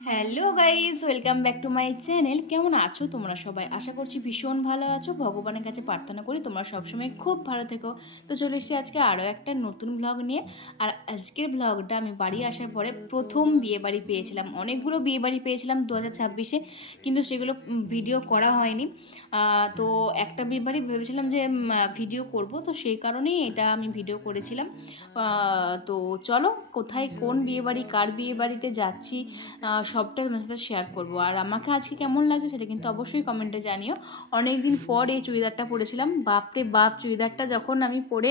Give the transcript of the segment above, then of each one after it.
Hello guys, welcome back to my channel. কেমন আছো তোমরা সবাই? আশা করছি ভীষণ ভালো আছো। ভগবানের কাছে প্রার্থনা করি তোমরা সবসময় খুব ভালো থেকো। তো চলে এসেছি আজকে আরও একটা নতুন ব্লগ নিয়ে। আর আজকের ব্লগটা আমি বাড়ি আসার পরে প্রথম বিয়েবাড়ি পেয়েছিলাম। অনেকগুলো বিয়েবাড়ি পেয়েছিলাম 2026-এ, কিন্তু সেগুলো ভিডিও করা হয়নি। তো একটা বিয়েবাড়ি ভেবেছিলাম যে ভিডিও করব, তো সেই কারণেই এটা আমি ভিডিও করেছিলাম। তো চলো, কোথায় কোন বিয়েবাড়ি, কার বিয়েবাড়িতে যাচ্ছি সবটাই তোমার সাথে শেয়ার করবো। আর আমাকে আজকে কেমন লাগছে সেটা কিন্তু অবশ্যই কমেন্টে জানিও। অনেক দিন পর এই চুড়িদারটা পরেছিলাম, বাপরে বাপ! চুড়িদারটা যখন আমি পরে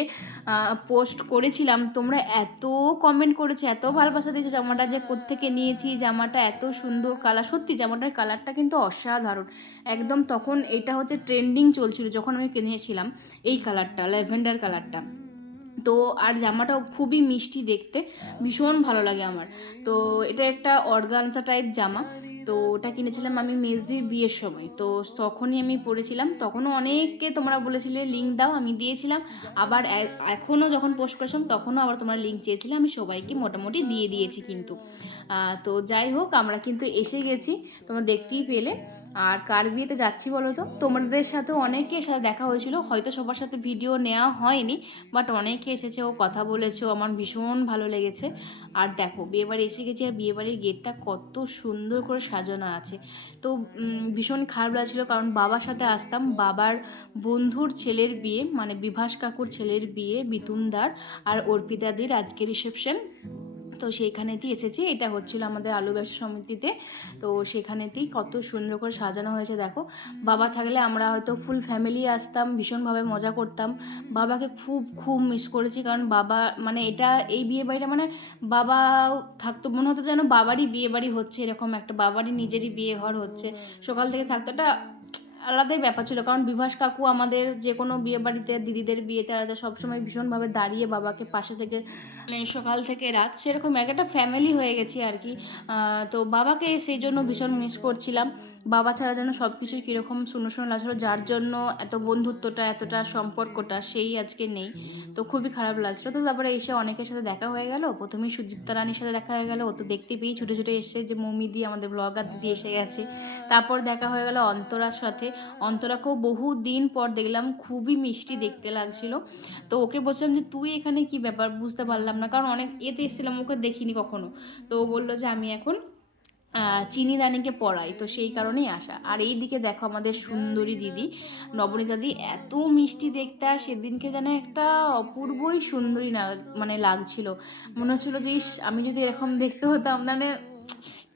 পোস্ট করেছিলাম, তোমরা এত কমেন্ট করেছো, এত ভালোবাসা দিয়েছো। জামাটা যে কোত্থেকে নিয়েছি, জামাটা এত সুন্দর কালার, সত্যি জামাটার কালারটা কিন্তু অসাধারণ একদম। তখন এটা হচ্ছে ট্রেন্ডিং চলছিল যখন আমি কিনেছিলাম, এই কালারটা, ল্যাভেন্ডার কালারটা। তো আর জামাটাও খুবই মিষ্টি দেখতে, ভীষণ ভালো লাগে আমার। তো এটা একটা অর্গানজা টাইপ জামা। তো ওটা কিনেছিলাম আমি মেজদির বিয়ের সময়, তো তখনই আমি পরেছিলাম। তখনও অনেককে তোমরা বলেছিলে লিঙ্ক দাও, আমি দিয়েছিলাম। আবার এখনও যখন পোস্ট করেছিলাম তখনও আবার তোমরা লিঙ্ক চেয়েছিলে, আমি সবাইকে মোটামুটি দিয়ে দিয়েছি কিন্তু। তো যাই হোক, আমরা কিন্তু এসে গেছি, তোমরা দেখতেই পেলে। আর কার বিয়েতে যাচ্ছি বলো তো? তোমাদের সাথে অনেকের সাথে দেখা হয়েছিল, হয়তো সবার সাথে ভিডিও নেওয়া হয়নি, বাট অনেকে এসেছে, ও কথা বলেছে, আমার ভীষণ ভালো লেগেছে। আর দেখো, বিয়েবাড়ি এসে গেছি, আর বিয়েবাড়ির গেটটা কত সুন্দর করে সাজানো আছে। তো ভীষণ খারাপ লাগছিলো, কারণ বাবার সাথে আসতাম, বাবার বন্ধুর ছেলের বিয়ে, মানে বিভাস কাকুর ছেলের বিয়ে, বিতুনদার আর অর্পিতাদির আজকে রিসেপশন। তো সেইখানেতেই এসেছি, এটা হচ্ছিল আমাদের আলু ব্যবসা সমিতিতে। তো সেখানেতেই কত সুন্দর করে সাজানো হয়েছে দেখো। বাবা থাকলে আমরা হয়তো ফুল ফ্যামিলি আসতাম, ভীষণভাবে মজা করতাম। বাবাকে খুব খুব মিস করেছি, কারণ বাবা মানে এটা, এই বিয়ে বাড়িটা মানে বাবা থাকতো মনে হতো যেন বাবারই বিয়ে বাড়ি হচ্ছে, এরকম একটা বাবারই নিজেরই বিয়ে ঘর হচ্ছে। সকাল থেকে থাকতো, একটা আলাদাই ব্যাপার ছিল। কারণ বিভাস কাকু আমাদের যে কোনো বিয়ে বাড়িতে, দিদিদের বিয়েতে আলাদা সবসময় ভীষণভাবে দাঁড়িয়ে বাবাকে পাশে থেকে, মানে সকাল থেকে রাত, সেরকম একটা ফ্যামিলি হয়ে গেছি আর কি। তো বাবাকে সেই জন্য ভীষণ মিস করছিলাম। বাবা ছাড়া যেন সব কিছুই কীরকম শূন্য শূন্য লাগছিলো, যার জন্য এত বন্ধুত্বটা, এতটা সম্পর্কটা সেই আজকে নেই। তো খুবই খারাপ লাগছিলো। তো তারপরে এসে অনেকের সাথে দেখা হয়ে গেল। প্রথমেই সুদীপ্তা রানীর সাথে দেখা হয়ে গেল, ও তো দেখতে পেয়েই ছুটে ছুটে এসছে, যে মৌমি দি, আমাদের ব্লগার দিদি এসে গেছে। তারপর দেখা হয়ে গেল অন্তরার সাথে। অন্তরাকেও বহু দিন পর দেখলাম, খুবই মিষ্টি দেখতে লাগছিল। তো ওকে বলছিলাম যে তুই এখানে কি ব্যাপার, বুঝতে পারলাম না, কারণ অনেক এতে এসেছিলাম, ওকে দেখিনি কখনো। তো ও বললো যে আমি এখন চিনি রানীকে পড়াই, তো সেই কারণেই আসা। আর এই দিকে দেখো আমাদের সুন্দরী দিদি নবনীতা দি, এত মিষ্টি দেখতে, আর সেদিনকে যেন একটা অপূর্বই সুন্দরী না মানে লাগছিল। মনে হচ্ছিলো যে ইস, আমি যদি এরকম দেখতে হতাম, মানে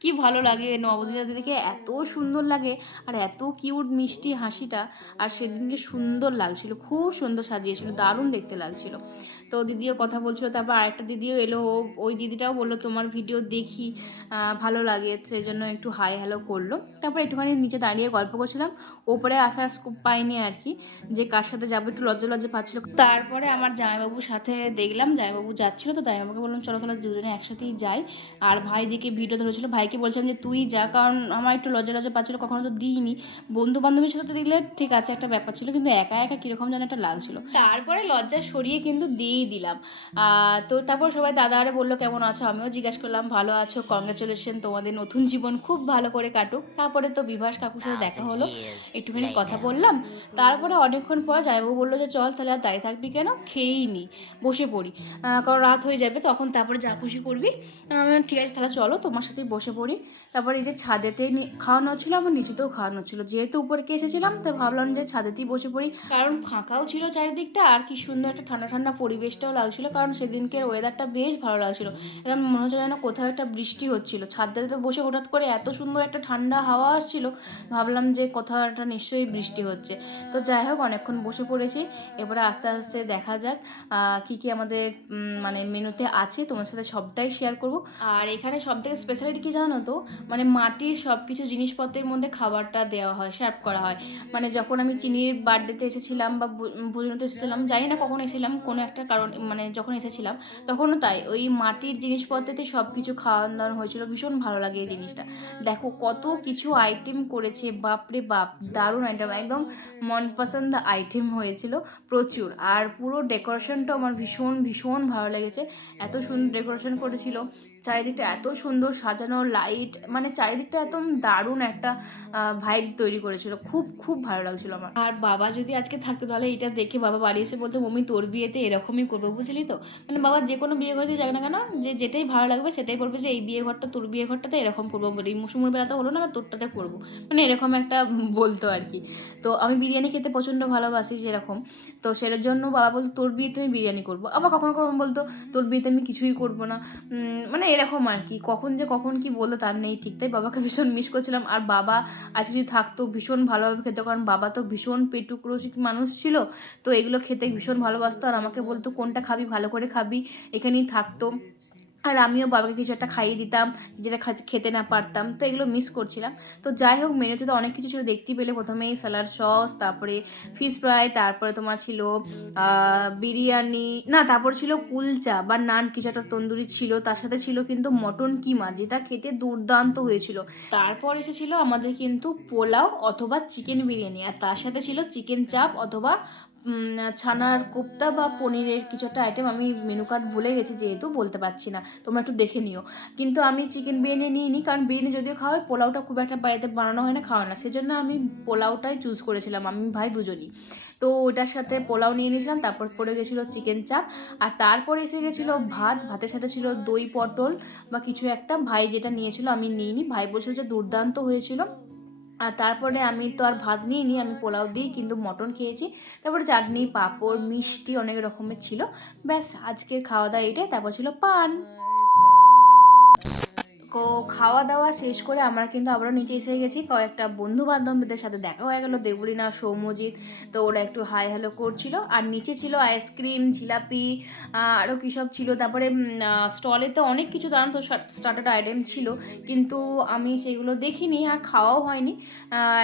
কি ভালো লাগে। নবনীতা দিদিকে এত সুন্দর লাগে, আর এত কিউট মিষ্টি হাসিটা। আর সেদিনকে সুন্দর লাগছিল, খুব সুন্দর সাজিয়েছিল, দারুণ দেখতে লাগছিল। তো দিদিও কথা বলছিল, তারপর আরেকটা দিদিও এলো, ওই দিদিটাও বললো তোমার ভিডিও দেখি, ভালো লাগে, সেই জন্য একটু হাই হ্যালো করলো। তারপর একটুখানি নিচে দাঁড়িয়ে গল্প করছিলাম, ওপরে আসার স্কোপ পাইনি আর কি, যে কার সাথে যাবো, একটু লজ্জা লজ্জা পাচ্ছিলো। তারপরে আমার জামাইবাবুর সাথে দেখলাম, জামাইবাবু যাচ্ছিলো, তো জামাইবাবুকে বললাম চলো তাহলে দুজনে একসাথেই যাই। আর ভাই দিকে ভিডিও ধরেছিল, ভাইকে বলছিলাম যে তুই যা, কারণ আমার একটু লজ্জা লজ্জা পাচ্ছিলো, কখনো তো দিইনি। বন্ধু বান্ধবের সাথে দেখলে ঠিক আছে একটা ব্যাপার ছিল, কিন্তু একা একা কীরকম যেন একটা লাগছিল। তারপরে লজ্জা সরিয়ে কিন্তু দিয়েই দিলাম। তো তারপর সবাই দাদা আরে বললো কেমন আছো, আমিও জিজ্ঞাসা করলাম ভালো আছো, কংগ্রেচুলেশন, তোমাদের নতুন জীবন খুব ভালো করে কাটুক। তারপরে তো বিভাস কাকুর সাথে দেখা হলো, একটুখানি কথা বললাম। তারপরে অনেকক্ষণ পর জামাইবাবু বললো যে চল তাহলে আর দাঁড়িয়ে থাকবি কেন, খেয়েই নি, বসে পড়ি, কারণ রাত হয়ে যাবে তখন, তারপরে যা খুশি করবি। আমি বললাম, ঠিক আছে তাহলে চলো তোমার সাথেই বসে পড়ি। তারপরে এই যে ছাদেতে খাওয়ানো হচ্ছিলো, আমার নিচেতেও খাওয়ানো হচ্ছিলো, যেহেতু উপরকে এসেছিলাম তো ভাবলাম যে ছাদেতেই বসে পড়ি, কারণ ফাঁকাও ছিল চারিদিকটা, আর কি সুন্দর একটা ঠান্ডা ঠান্ডা পরিবেশটাও লাগছিলো, কারণ সেদিনকের ওয়েদারটা বেশ ভালো লাগছিলো। এরকম মনে হচ্ছিল যেন কোথাও একটা বৃষ্টি হচ্ছিলো। ছাদটাতে বসে হঠাৎ করে এত সুন্দর একটা ঠান্ডা হাওয়া আসছিলো, ভাবলাম যে কোথাও একটা নিশ্চয়ই বৃষ্টি হচ্ছে। তো যাই হোক, অনেকক্ষণ বসে পড়েছি। এবারে আস্তে আস্তে দেখা যাক কী কী আমাদের মানে মেনুতে আছে, তোমার সাথে সবটাই শেয়ার করব। আর এখানে সব থেকে স্পেশালিটি কী জানো তো, মানে মাটির সব কিছু জিনিসপত্রের মধ্যে খাবারটা দেওয়া হয়, সার্ভ করা হয়। মানে যখন আমি চিনির বার্থডেতে এসেছিলাম বা ভোজনতে এসেছিলাম, জানি না কখন এসেছিলাম, কোনো একটা কারণ মানে যখন এসেছিলাম তখনও তাই, ওই মাটির জিনিসপত্রেতে সব কিছু খাওয়ান দাওয়ানো হয়েছিল, ভীষণ ভালো লাগে এই জিনিসটা। দেখো কত কিছু আইটেম করেছে, বাপরে বাপ, দারুণ আইটেম, একদম মনপসন্দ আইটেম হয়েছিল প্রচুর। আর পুরো ডেকোরেশনটাও আমার ভীষণ ভীষণ ভালো লেগেছে, এত সুন্দর ডেকোরেশন করেছিল। চারিদিকটা এত সুন্দর সাজানো, লাইট, মানে চারিদিকটা একদম দারুণ একটা ভাইব তৈরি করেছিল। খুব খুব ভালো লাগছিল আমার। আর বাবা যদি আজকে থাকতো তাহলে এটা দেখে বাবা বাড়ি এসে বলতো, মম্মি তোর বিয়েতে এরকমই করবো, বুঝলি তো। মানে বাবা যে কোনো বিয়ে ঘরেতে যাক না কেন, যে যেটাই ভালো লাগবে সেটাই বলবে, যে এই বিয়ে ঘরটা তোর বিয়ে ঘরটাতে এরকম করবো, এই মুসুমুর বেলাতে হলো না, বা তোরটাতে করবো, মানে এরকম একটা বলতো আর কি। তো আমি বিরিয়ানি খেতে প্রচণ্ড ভালোবাসি যেরকম, তো সেটার জন্য বাবা বলতো তোর বিয়েতে আমি বিরিয়ানি করবো। আবার কখনো কখনো বলতো তোর বিয়েতে আমি কিছুই করবো না, মানে এরকম আর কি। কখন কি বলতো তার নেই ঠিক। তাই বাবাকে ভীষণ মিস করছিলাম। আর বাবা আজকে যদি থাকতো ভীষণ ভালোভাবে খেতে, কারণ বাবা তো ভীষণ পেটুক রসিক মানুষ ছিল, তো এগুলো খেতে ভীষণ ভালোবাসতো। আর আমাকে বলতো কোনটা খাবি, ভালো করে খাবি, এখানেই থাকতো। আর আমিও বাবাকে কিছু একটা খাইয়ে দিতাম যেটা খেতে না পারতাম, তো এগুলো মিস করছিলাম। তো যাই হোক, মেনুতে তো অনেক কিছু ছিল, দেখতেই পেলে। প্রথমেই স্যালাড সস, তারপরে ফিশ ফ্রাই, তারপরে তোমার ছিল বিরিয়ানি, না তারপর ছিল কুলচা বা নান, কিছু একটা তন্দুরি ছিল, তার সাথে ছিল কিন্তু মটন কিমা, যেটা খেতে দুর্দান্ত হয়েছিল। তারপর এসেছিল আমাদের কিন্তু পোলাও অথবা চিকেন বিরিয়ানি, আর তার সাথে ছিল চিকেন চাপ অথবা ছানার কোপ্তা বা পনিরের কিছু একটা আইটেম। আমি মেনু কার্ড ভুলে গেছি যেহেতু বলতে পারছি না, তোমরা একটু দেখে নিও। কিন্তু আমি চিকেন বিরিয়ানি নিইনি, কারণ বিরিয়ানি যদিও খাওয়াই, পোলাওটা খুব একটা বাড়িতে বানানো হয় না, খাওয়া না, সেজন্য আমি পোলাওটাই চুজ করেছিলাম, আমি ভাই দুজনই। তো ওটার সাথে পোলাও নিয়ে নিয়েছিলাম, তারপর পড়ে গেছিলো চিকেন চাপ, আর তারপরে এসে গেছিলো ভাত। ভাতের সাথে ছিল দই পটল বা কিছু একটা, ভাই যেটা নিয়েছিল আমি নিইনি, ভাই বলছিল যে দুর্দান্ত হয়েছিল। আর তারপরে আমি তো আর ভাত নিইনি, আমি পোলাও দিয়েই কিন্তু মটন খেয়েছি। তারপরে চাটনি, পাঁপড়, মিষ্টি অনেক রকমের ছিল। ব্যাস, আজকের খাওয়া দাওয়া এটাই। তারপর ছিল পান। তো খাওয়া দাওয়া শেষ করে আমরা কিন্তু আবারও নিচে এসে গেছি। কয়েকটা বন্ধু বান্ধবদের সাথে দেখা হয়ে গেল, দেবরিনা, সৌম্যজিৎ, তো ওরা একটু হাই হ্যালো করছিল। আর নিচে ছিল আইসক্রিম, জিলাপি, আরও কী সব ছিল। তারপরে স্টলেতে অনেক কিছু দাঁড়ান তো স্টার্টার আইটেম ছিল, কিন্তু আমি সেগুলো দেখিনি আর খাওয়াও হয়নি।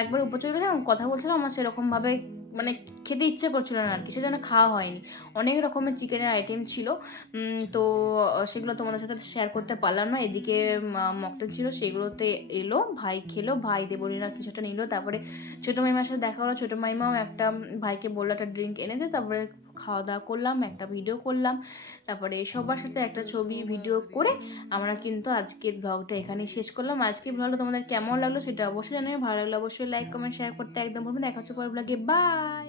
একবার উপর চলে গেছিলাম, কথা বলছিলাম, আমার সেরকমভাবে মানে খেতে ইচ্ছে করছিল না আর কি, সেজন্য খাওয়া হয়নি। অনেক রকমের চিকেনের আইটেম ছিল, তো সেগুলো তোমাদের সাথে শেয়ার করতে পারলাম না। এদিকে মকটেল ছিল, সেগুলোতে এলো, ভাই খেলো, ভাই দেবরিনা কিছুটা নিল। তারপরে ছোটো মাইমার সাথে দেখা হলো, ছোটো মাইমাও একটা ভাইকে বললো একটা ড্রিঙ্ক এনে দে। তারপরে খাওয়া দাওয়া করলাম, একটা ভিডিও করলাম, তারপরে সবার সাথে একটা ছবি ভিডিও করে আমরা কিন্তু আজকের ব্লগটা এখানেই শেষ করলাম। আজকের ব্লগটা তোমাদের কেমন লাগলো সেটা অবশ্যই জানাবে। ভালো লাগলে অবশ্যই লাইক কমেন্ট শেয়ার করতে একদম ভুলবেন না। দেখা হচ্ছে পরের ব্লগে, বাই।